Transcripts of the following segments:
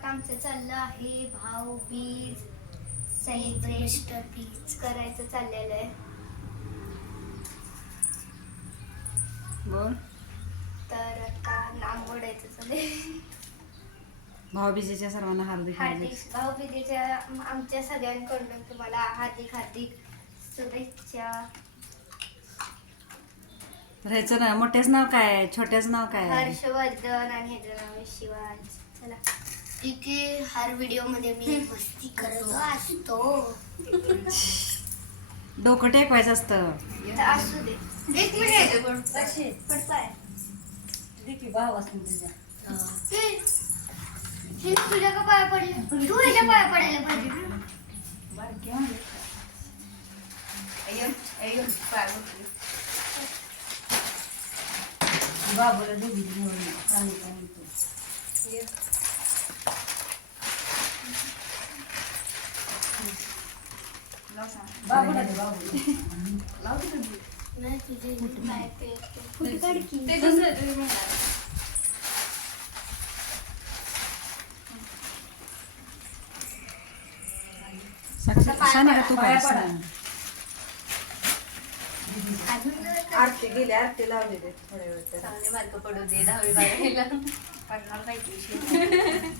आता आमचं चाललं आहे. भाऊ बीज सेलिब्रेट बीज करायचं चाललेलं आहे. बोल. तर आता नाव ओढायचं चाललंय भाऊबीजेच्या सर्वांना हार्दिक हार्दिक हार्दिक. भाऊबीजेच्या आमच्या सगळ्यांकडून तुम्हाला हार्दिक हार्दिक शुभेच्छा. तर ह्याचं ना मोठ्याच नाव काय आहे? छोट्याच नाव काय आहे? हर्षवर्धन आणि ह्याचं नाव आहे शिवांश चला. इथे हर व्हिडिओमध्ये मी मस्ती करत असतो. डोकं टेकवायचं असतं. असू दे. एक मिनिट. पडताय. हे तुझ्या का पाया पडले? तू ह्याच्या पाया पडायला पाहिजे. बाबूला दोघी मिळून बाबूला दे बाबूला नाही तुझे पाय पे फुट काढ की. साने का तू काय अजून जरा कर. आरती गेली आरती लावली ते थोड्या वेळ चांगले मार्क पडू दे दहावी बारावीला पडणार नाही तुझी.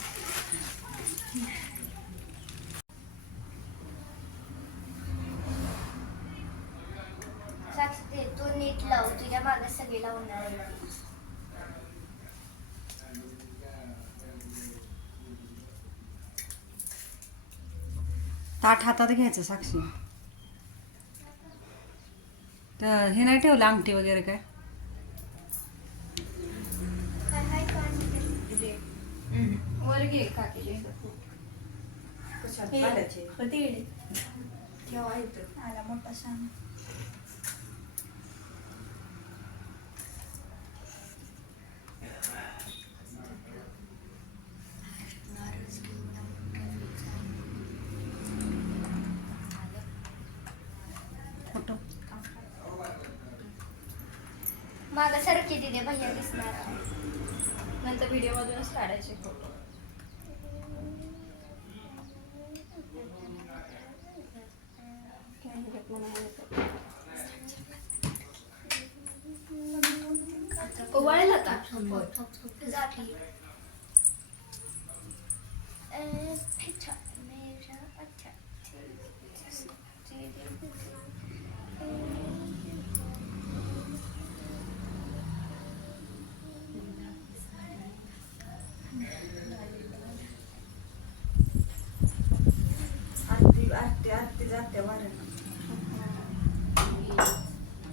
साक्षी दे, तू नीट लाव तुझ्या मागे सगळे लावणार ताट हातात घ्यायचं साक्षी. तर हे नाही ठेवलं अंगठी वगैरे काय? वर घे काकीचे आला मोठा सांग माग सरकी दिदे भैया दिसणार. नंतर व्हिडिओ मधूनच काढायचे फोटो ओवाळला का जाती. अच्छा मेरा अच्छा आरती आरती जाते वाऱ्यानं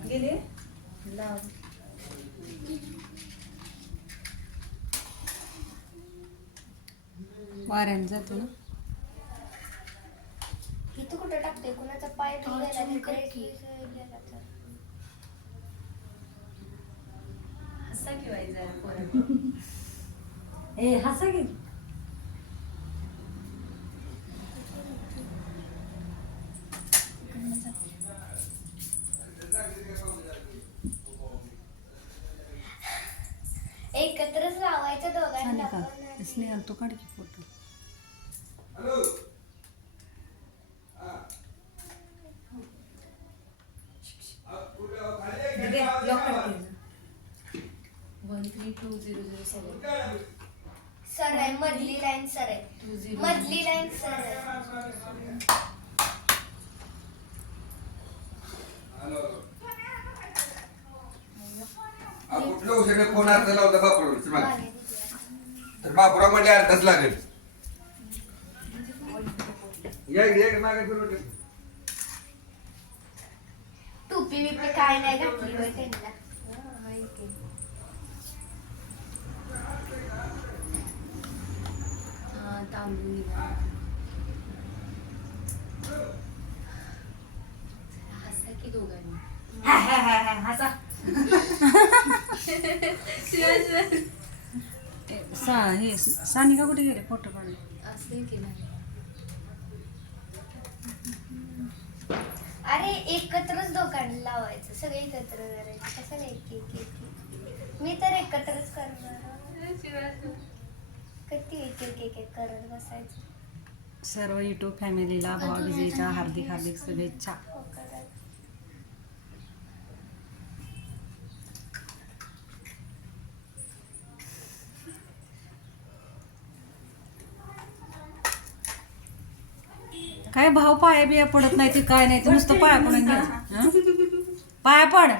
गेली? लाव. वाऱ्याने जातो ना. इथं कुठं टाकते कुणाचा पाय गेला नाही तर. हसा किंवा. ए हसा की? एकत्रच लावायचं दोघांना. स्नेहल तू काढ की फोटो. बापरा म्हणजे अर्धाच लागेल या इकडे, मागे फिरून ये. टोपी बिपी काय नाही घातली होय त्यांना हा तांबून निघाला हसा की दोघांनी हा, हा, हा, हा, हसा. ए, सा हे सानिका कुठे गेले? फोटो काढ असं की नाही. अरे एकत्रच दोघांना लावायचं. सगळे एकत्र करायचं. कशाला एक एक एक? मी तर एकत्रच करणार. किती एक एक एक एक करत बसायचं? सर्व युट्यूब फॅमिलीला हार्दिक हार्दिक शुभेच्छा. काय भाव पाया बिया पडत नाही ते काय नाही ते नुसतं पाया पडून घ्यायचं. हं? पाया पड.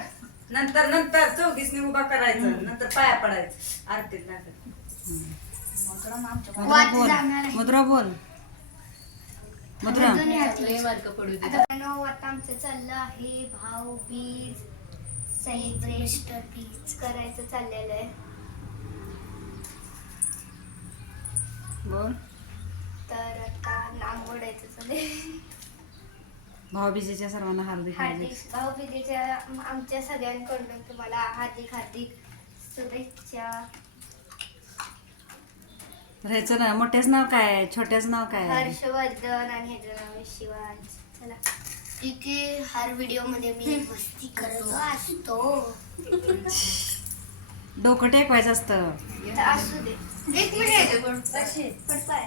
नंतर नंतर चौघीसनी उभा करायचं नंतर पाया पडायचं. आरतीत लागत मधुरा बोल. मधुरा बोल. मधुरा. आता आमचं चाललं आहे भाऊ बीज करायचं चाललेलं आहे. बोल. तर आता भाऊबीजेच्या सर्वांना हार्दिक हार्दिक हार्दिक भाऊबीजेच्या आमच्या सगळ्यांकडून तुम्हाला हार्दिक हार्दिक शुभेच्छा. राहायचं ना मोठ्याच नाव काय आहे? छोट्याच नाव काय आहे? हर्षवर्धन आणि ह्याचं नाव आहे शिवांश चला. तिथे हर व्हिडिओमध्ये मी मस्ती करत असतो. डोकं टेकवायचं असतं. तर असू दे. एक मिनिट. पड पाय.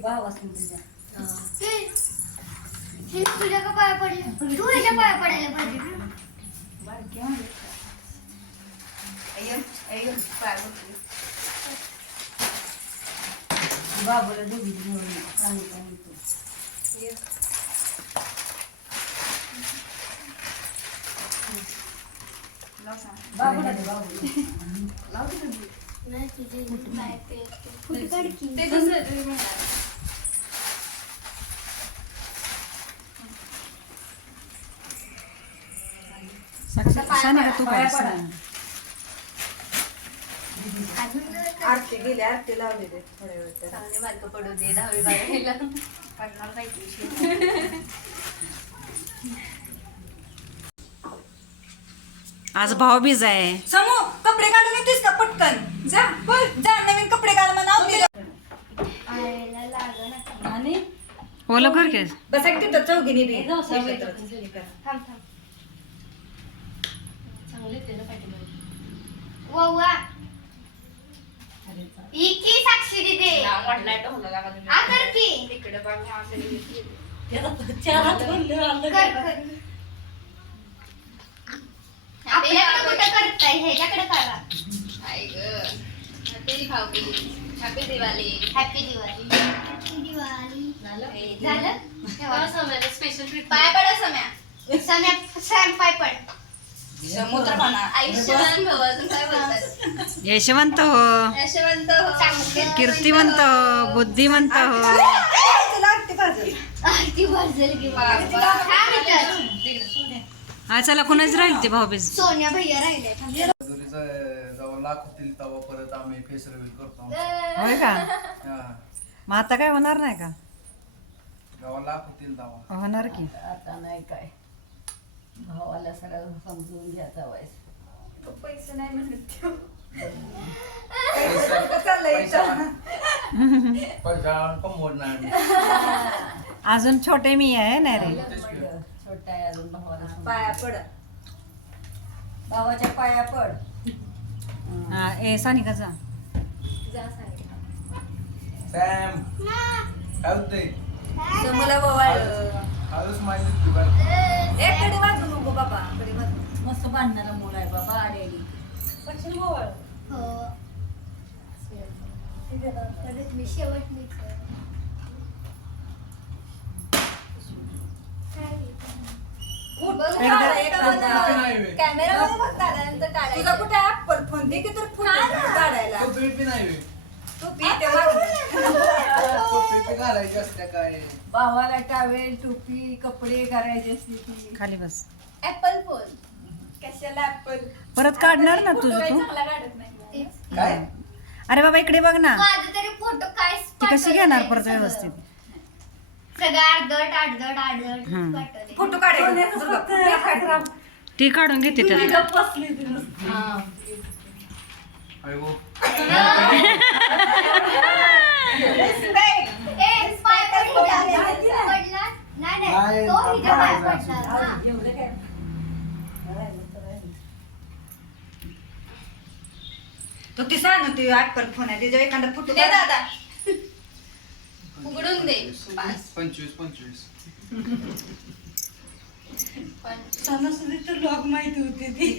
भाव असून तुझ्या. हे हे तुझ्या का पाया पडले तू ह्याच्या पाया पडायला पाहिजे ना. बाबूला. दोघी घेऊन सांगितलं बाबूला दे. बाबूला नाही तुझे पाय पे फुट काढ की साक्षी शाने का तू पाया काढ पडा. अजून जरा कर. आरती गेली आरती लावली दे थोड्या वेळ त्याला. चांगले मार्क पडू दे दहावी बारावीला. पडणार नाही tuition. आज भाऊबीज आहे. समू कपडे घालून येतेस का पटकन? जा बोल. जा नवीन कपडे आयला लागलं आणि? बसा तिथं चौघीने बी. थांब थांब ते ना पाठीमागे. वव्वा इकी साक्षी दिदे नाव वाढलाय ढोला लागा तुम्ही. आ कर की तिकडे बघ, मी असं गेली. कर कर आपल्याकडे कुठं करताय ह्याच्याकडे करा आई गं. Happy Bhaubeej. Happy Diwali. Happy Diwali happy Diwali झालं? झालं treatment. पाय पडा सम्या सम्या सॅम पाय पड समुद्र म्हणा आयुष्यवान भव, अजून काय बोलतात? यशवंत हो. यशवंत हो. चांगलं. कीर्तिवंत हो बुद्धिवंत हो. की बाबा. हा. हा चला कुणाच राहील ती भाऊबीज? सोन्या भैया राहिले. मजुरीचं जेव्हा लाख होतील तेव्हा परत आम्ही फेस रिव्हील करतो होय का? हा. मग आता काय होणार नाही का? जेव्हा लाख होतील तेव्हा. होणार की? आता नाही काय. भावाला सगळं समजून घ्यायचा वयस पैसे नाही म्हणत ठेव. पैसा. चाललंय पैसा. पैसा कमवत नाही. अजून छोटे मी आहे नाही रे. तेच की. छोटा आहे अजून भावाला समजून. पाया पड. भावाच्या पाया पड. हा ए सानिका जा. सॅम काय होतंय? समूला बोवाळलं हळूच माहिती. एक कडे वाजू नको बाबा. कडे वाजू मस्त बांधणारा मूल आहे बाबा रेडी सक्षम बोवाळ हो. मी शेवट मी कर. कुठे. तुझा ऍपल फोन दे की तर फोन काढायला. तो पिपी नाही बे. तू पी ते मागं. तो पिपी घालायची असते काय? भावाला टावेल टोपी कपडे करायचे असते ती. खाली बस. ऍपल फोन कशाला ऍपल परत काढणार ना तुझं तू. काय? अरे बाबा इकडे बघ ना. माझं तरी फोटो काय ती कशी घेणार परत व्यवस्थित? सगळं हम्म. फोटो काढायचा. ती काढून घेते ए, तो हा. तो सांग ती आठवण फोन आहे त्याच्या एखादा फोटो दे दादा. उघडून दे. बस पंचवीस. लॉग माहिती होती ती.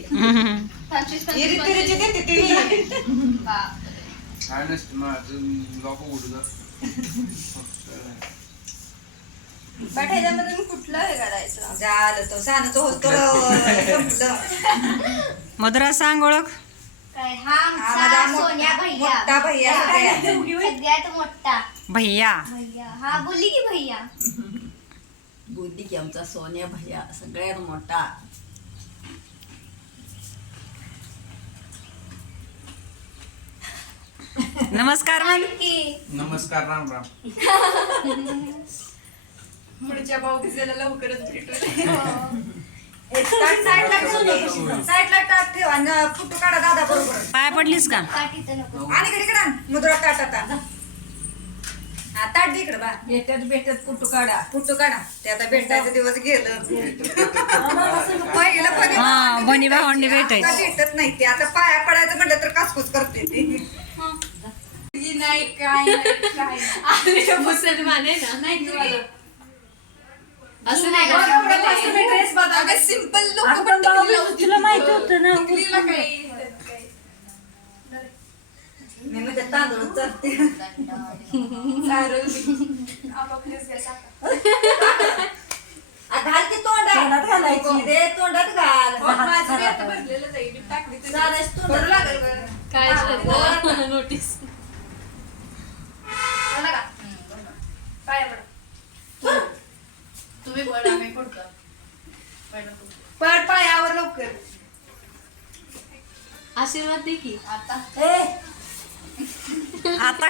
पंचवीस हिरी पंचवीस तिरीची पंचवीस. देते ती बापरे. काय नसतं माझं लॉक उघडू जा बट ह्याच्यामध्ये कुठलं हे करायचं? झालं तो सानचं होत. संपलं. मधुरा सांग ओळख. काय हा हा, माझा आमचा मोठा- सोन्या भैया. मोठा भैया. सगळ्यात. सगळ्यात मोठा. भैया. भैया. हा बोलली की भैया. बुद्धी की आमचा सोन्या भैया सगळ्यात मोठा. नमस्कार म्हण नमस्कार राम राम. पुढच्या भाऊबीजेला लवकरच भेटू साईडला टाक ठेवा फोटो काढा दादा बरोबर. पाय पडलीस का? आणि इकडे आण. मुद्रा ताट आता. ताट दे इकडे बा. येत्यात भेटत कुठं काढा. फोटो काढा? ते आता भेटायचं दिवस गेलं. पहिलं हा आता भेटायची. भेटत नाही ते. आता पाया पडायचं म्हटलं तर कासकूस करते ते. नाही काय नाही, काय नाही. मुसलमान आहे ना. नाही असं नाही का? ड्रेस बघा सिंपल लोक पण तुला माहिती होतं ना काही. मी म्हणजे तांदूळ चरते. आ, घाल की तोंडात. घालायची. रे तोंडात घाल. आता. चालेल, तोंडात लागेल. काय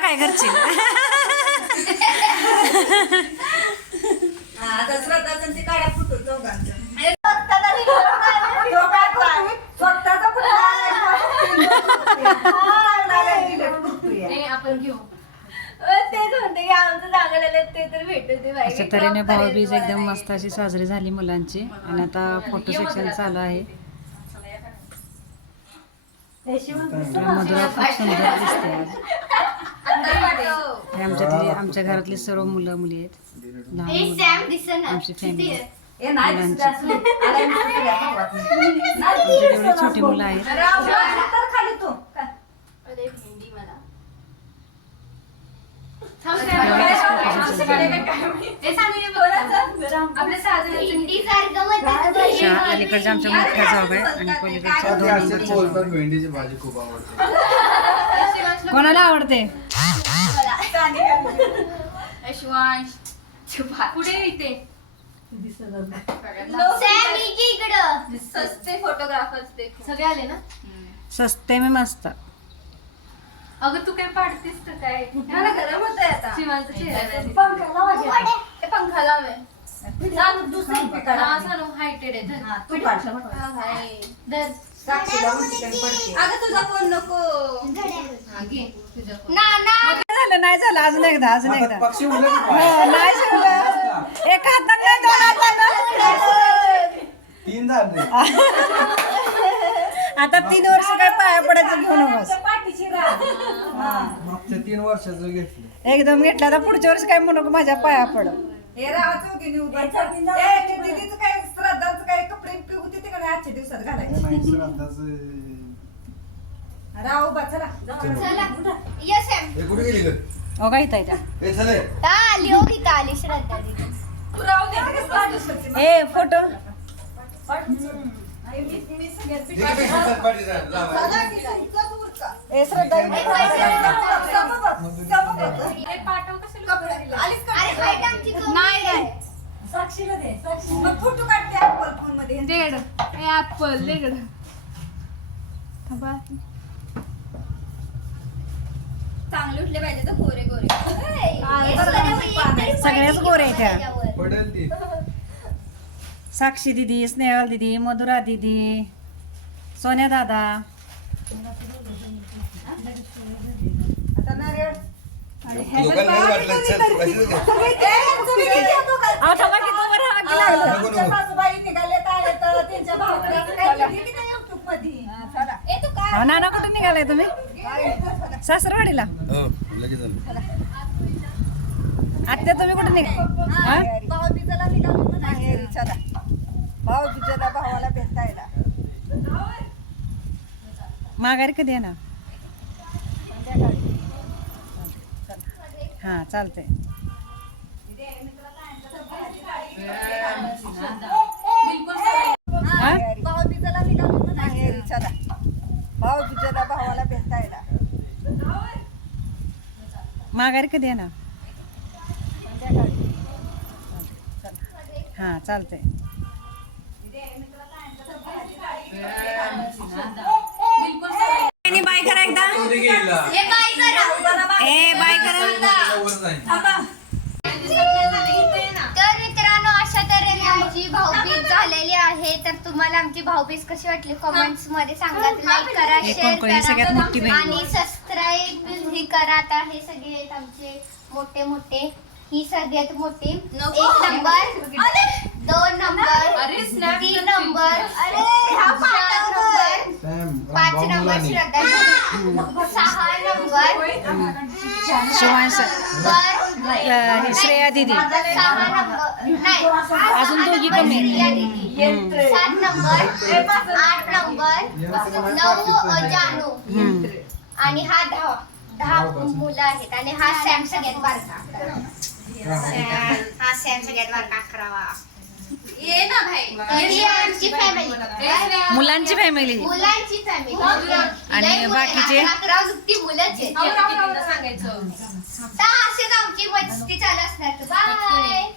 काय घरची? हा, आता श्रद्धाचं ते काढा फुटो अशा तऱ्हेने भाऊबीज एकदम मस्त अशी साजरी झाली मुलांची. आणि आता फोटो सेक्शन चालू आहे. मधुरा खूप सुंदर दिसते आज. हे. आमच्यातली आमच्या घरातली सर्व मुलं मुली आहेत. लहान ए मुलं. सॅम दिसना आमची फॅमिली छोटी मुलं आहेत. तर खाली तू. अरे भेंडी मला. अशा अलीकडच्या आमच्या मोठ्या आहे आणि पलीकडच्या दोन नंबरच्या जाऊ बोलतात भेंडीची भाजी खूप आवडते. कोणाला आवडते? पुढे इकडं सस्ते फोटोग्राफर्स ते सगळे आले ना? सस्ते में मस्त. अगं तू काय पाडतेस का काय? मला गरम होत आहे आता शिवांचा चेहरा ते पंखा लावे हा हायटेड आहे. अगं तुझा फोन नको. हा, घे. तुझा फोन. ना ना. झालं नाही झालं अजून एकदा अजून एकदा. पक्षी उडले की हो, काय? नाही शिकलं एक हातात नाही दोन हातात तीन झाले. आता तीन वर्ष काय पाया पडायचं घेऊ नकोस मागच्या तीन वर्षाचं घेतलं. एकदम घेतला. तर पुढच्या वर्षी काय म्हणू नको माझ्या पाया पड हे उभं. दीदीचं काय श्रद्धाचं काय कपडे बिपडे होते ते का नाही? आजच्या दिवसात घालायचे. नाही श्रद्धाचं राहा उभा चला. हे कुठे गेली ग? हो का इथं इथं. हे चले. ता आली हो इथं आली श्रद्धा ए फोटो. ए श्रद्धा. साक्षीला दे साक्षी. मग फोटो काढते ऍपल फोनमध्ये. देड ऍपल देड चांगले उठले पाहिजे तर गोरे गोरे सोन्या भैया तरी सगळ्याच पडली गोऱ्या की आहेत त्या. माझ्यावर. पडेल ती साक्षी दिदी स्नेहल दिदी मधुरा दिदी सोन्या दादा आता नारळ लोकांना नाही वाटलं चल? अहो, थांबा की लागला. नको, नको. निघाले आले तर त्यांच्या भावाकडे असं काय केली की नाही YouTube मध्ये ए तू काय अहो, नाना कुठे निघालाय तुम्ही काय? सासरवाडीला? हो लगेच आलो. आत्या तुम्ही कुठे निघा हा? भाऊबीजाला निघालो ना माहेरी चला. भाऊबीजाला भावाला भेटायला. माघारी कधी येणार? हा चालतंय. हा? ना माहेरी चला. भाऊबीजाला भावाला भेटायला माघारी कधी येणार? हा चालतंय. बाय करा एकदा. हे ए बाय करा तर मित्रांनो अशा तऱ्हेने आमची भाऊबीज झालेली आहे. तर तुम्हाला आमची भाऊबीज कशी वाटली? कमेंट्समध्ये सांगा. लाईक करा शेअर करा. आणि सबस्क्राईब ही करा आता हे सगळे आहेत आमचे मोठे मोठे. ही सगळ्यात मोठी. एक नंबर. दोन नंबर. तीन नंबर. चार नंबर. पाच नंबर श्रद्धा. सहा नंबर. शिवांश बर अ, श्रेया दिदी. सहा नंबर. नाही अजून दोघी कमी आहेत. प्रिया दीदी. सात नंबर. आठ नंबर. नऊ अ, जानू आणि हा दहा. दहा मुलं आहेत आणि हा सॅम सगळ्यात बारका. हा सॅम सगळ्यात बारका अकरावा. ये ना भाई. तर ही आमची फॅमिली मुलांची फॅमिली मुलांची फॅमिली आणि बाकीचे? अकरा नुकती मुलंच आहेत. सांगायचं. तर असेच आमची मस्ती चालू असणार. बाय.